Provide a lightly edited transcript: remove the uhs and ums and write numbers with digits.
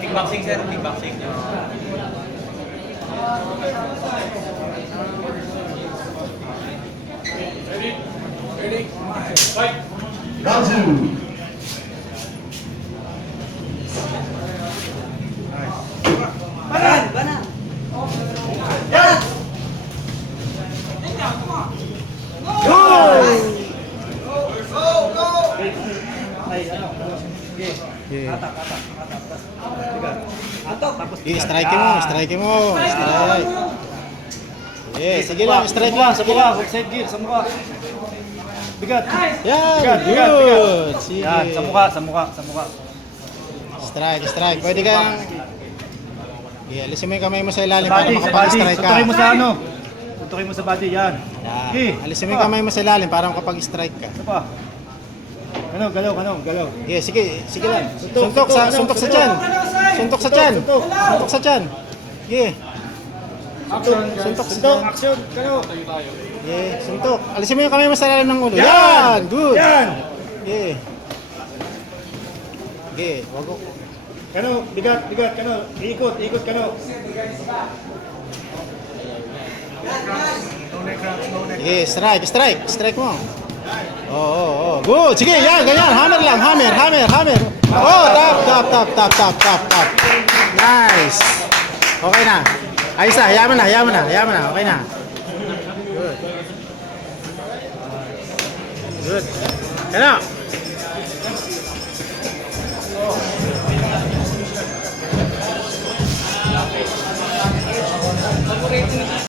Kickboxing, sir. Kickboxing. Ready? Fight! Round 2. Banan! Yan! Atak. Atok, tapos Strike mo, strike mo. Strike. Sige lang, strike lang. sa mukha, side gear, sa mukha. Bigat. Yan, Bigat. good. Sige. Yan, sa mukha. Strike. Pwede kang... Alisin mo yung kamay mo sa ilalim Sa para body, makapag-strike ka. Suntukin mo sa ano? Suntukin mo sa body, yan. Yan. Alisin mo yung kamay mo sa ilalim para makapag-strike ka. Ano pa? Galaw. Sige lang. Suntok sa tiyan. Suntok sa tiyan. Suntok sa tiyan. Sige. Suntok sa tiyan. Action, galaw. Suntok. Alisin mo yung kamay mo sa ilalim ng ulo. Yan! Good! Yan! Sige. Wag ko. Kano, bigat, kano. Ikot, kano. Sige, strike. Strike mo. Oh. Good. Sige, yan, ganyan. Hammer lang. Hammer. Oh, tap. Nice. Okay na. Ayos na. Hayaan mo na. Okay na. Good. Ano?